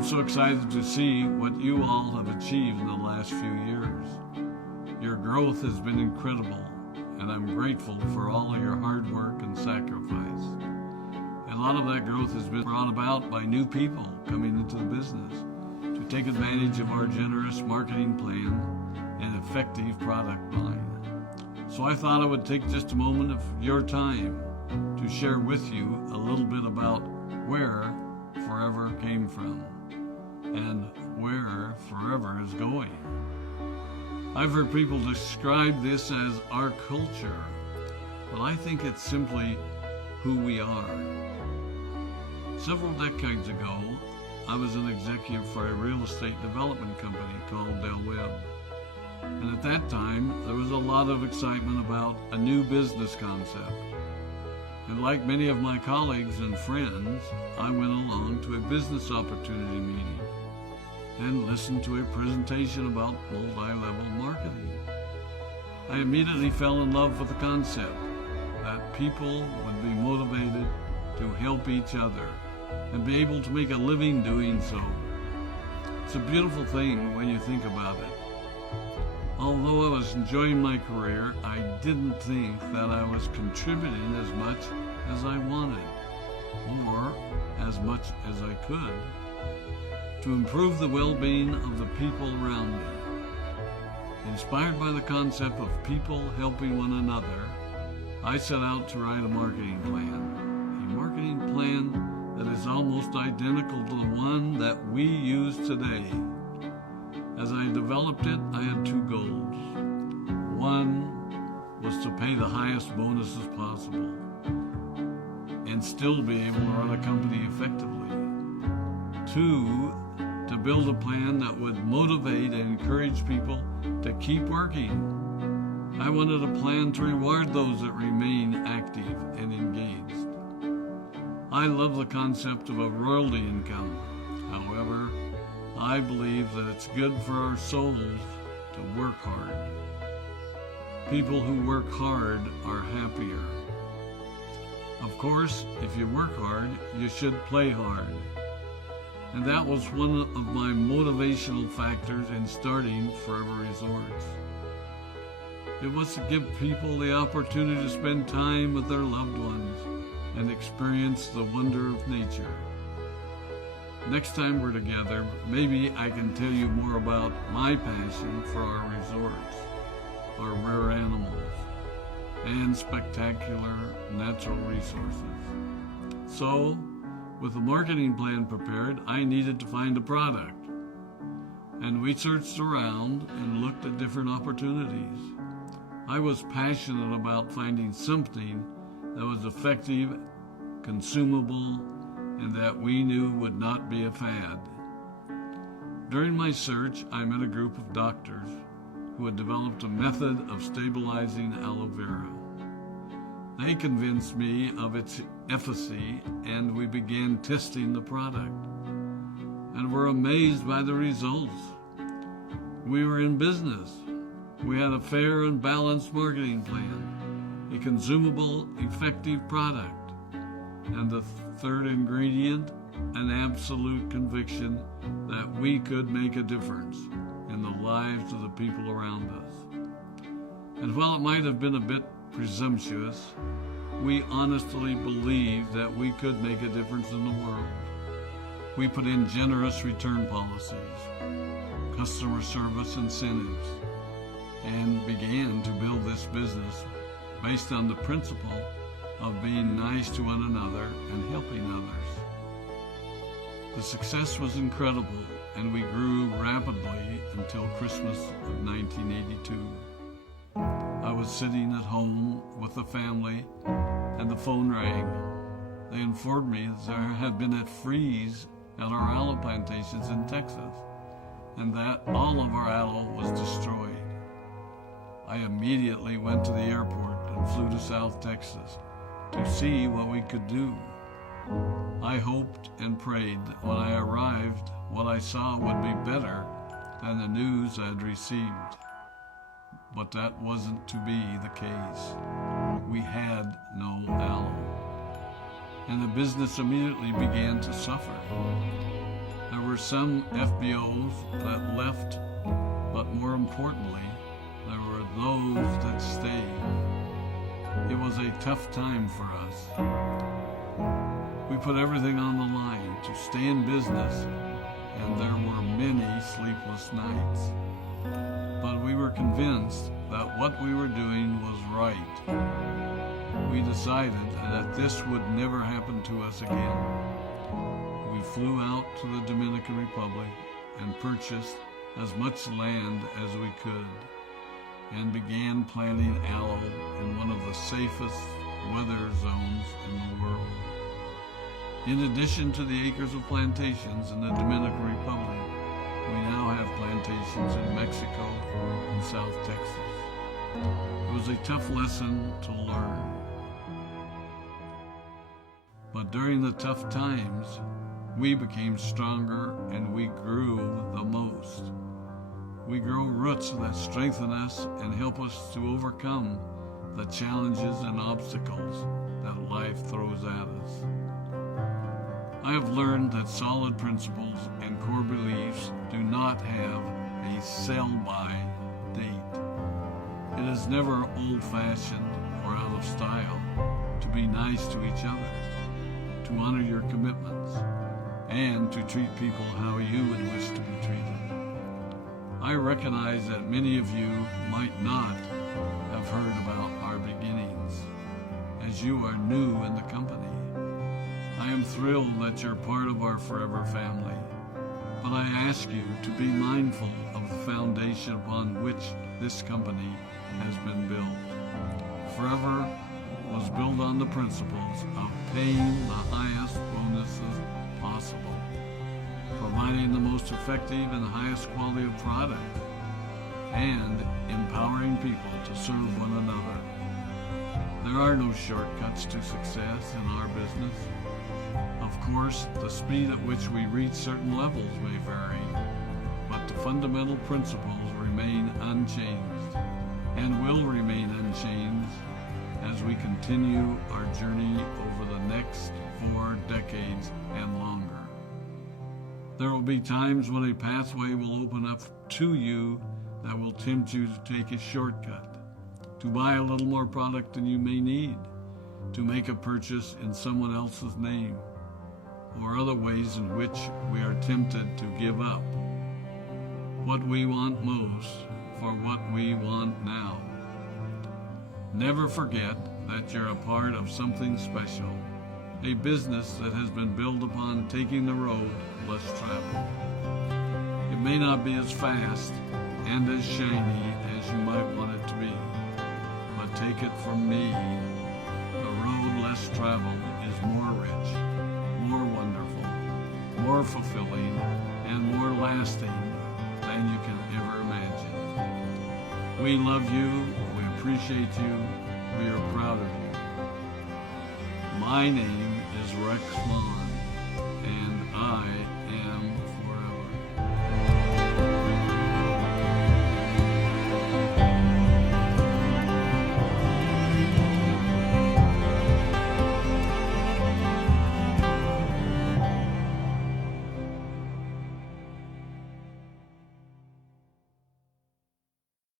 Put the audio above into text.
I'm so excited to see what you all have achieved in the last few years. Your growth has been incredible, and I'm grateful for all of your hard work and sacrifice. A lot of that growth has been brought about by new people coming into the business to take advantage of our generous marketing plan and effective product line. So I thought I would take just a moment of your time to share with you a little bit about where Forever came from and where Forever is going. I've heard people describe this as our culture, but I think it's simply who we are. Several decades ago, I was an executive for a real estate development company called Del Webb. And at that time, there was a lot of excitement about a new business concept. And like many of my colleagues and friends, I went along to a business opportunity meeting and listened to a presentation about multi-level marketing. I immediately fell in love with the concept that people would be motivated to help each other and be able to make a living doing so. It's a beautiful thing when you think about it. Although I was enjoying my career, I didn't think that I was contributing as much as I wanted, or as much as I could, to improve the well-being of the people around me. Inspired by the concept of people helping one another, I set out to write a marketing plan that is almost identical to the one that we use today. As I developed it, I had two goals. One was to pay the highest bonuses possible and still be able to run a company effectively. Two, to build a plan that would motivate and encourage people to keep working. I wanted a plan to reward those that remain active and engaged. I love the concept of a royalty income. However, I believe that it's good for our souls to work hard. People who work hard are happier. Of course, if you work hard, you should play hard. And that was one of my motivational factors in starting Forever Resorts. It was to give people the opportunity to spend time with their loved ones and experience the wonder of nature. Next time we're together, maybe I can tell you more about my passion for our resorts, our rare animals, and spectacular natural resources. So, with a marketing plan prepared, I needed to find a product. And we searched around and looked at different opportunities. I was passionate about finding something that was effective, consumable, and that we knew would not be a fad. During my search, I met a group of doctors who had developed a method of stabilizing aloe vera. They convinced me of its efficacy, and we began testing the product, and were amazed by the results. We were in business. We had a fair and balanced marketing plan, a consumable, effective product, and the third ingredient, an absolute conviction that we could make a difference in the lives of the people around us. And while it might have been a bit presumptuous, we honestly believed that we could make a difference in the world. We put in generous return policies, customer service incentives, and began to build this business based on the principle of being nice to one another and helping others. The success was incredible, and we grew rapidly until Christmas of 1982. I was sitting at home with the family, and the phone rang. They informed me that there had been a freeze at our aloe plantations in Texas, and that all of our aloe was destroyed. I immediately went to the airport and flew to South Texas to see what we could do. I hoped and prayed that when I arrived, what I saw would be better than the news I had received. But that wasn't to be the case. We had no aloe, and the business immediately began to suffer. There were some FBOs that left, but more importantly, there were those that stayed. It was a tough time for us. We put everything on the line to stay in business, and there were many sleepless nights. But we were convinced that what we were doing was right. We decided that this would never happen to us again. We flew out to the Dominican Republic and purchased as much land as we could, and began planting aloe in one of the safest weather zones in the world. In addition to the acres of plantations in the Dominican Republic, we now have plantations in Mexico and South Texas. It was a tough lesson to learn. But during the tough times, we became stronger and we grew the most. We grow roots that strengthen us and help us to overcome the challenges and obstacles that life throws at us. I have learned that solid principles and core beliefs do not have a sell-by date. It is never old-fashioned or out of style to be nice to each other, to honor your commitments, and to treat people how you would wish to be treated. I recognize that many of you might not have heard about our beginnings, as you are new in the company. I am thrilled that you're part of our forever family, but I ask you to be mindful of the foundation upon which this company has been built. Forever was built on the principles of paying the highest bonuses possible, providing the most effective and highest quality of product, and empowering people to serve one another. There are no shortcuts to success in our business. Of course, the speed at which we reach certain levels may vary, but the fundamental principles remain unchanged and will remain unchanged as we continue our journey over the next 4 decades and longer. There will be times when a pathway will open up to you that will tempt you to take a shortcut, to buy a little more product than you may need, to make a purchase in someone else's name, or other ways in which we are tempted to give up what we want most for what we want now. Never forget that you're a part of something special, a business that has been built upon taking the road less traveled. It may not be as fast and as shiny as you might want it to be, but take it from me, the road less traveled is more rich, more wonderful, more fulfilling, and more lasting than you can ever imagine. We love you, we appreciate you, we are proud of you. My name is Rex and I